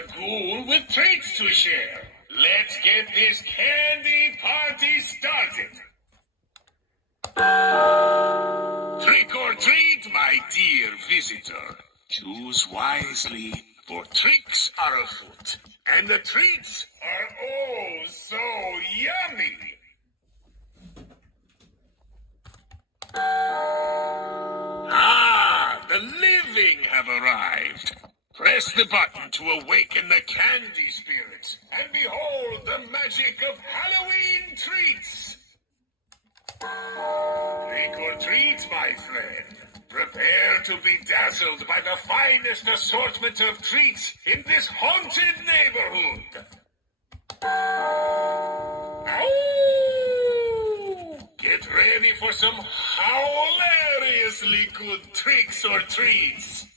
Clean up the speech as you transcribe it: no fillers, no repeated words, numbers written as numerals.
a ghoul with treats to share. Let's get this candy party started. Trick or treat, my dear visitor. Choose wisely, for tricks are afoot, and the treats are oh so yummy. Ah, the living have arrived. Press the button to awaken the candy spirits, and behold the magic of Halloween treats. Trick or treat, my friend. Prepare to be dazzled by the finest assortment of treats in this haunted neighborhood. Ow! Get ready for some hilariously good tricks or treats.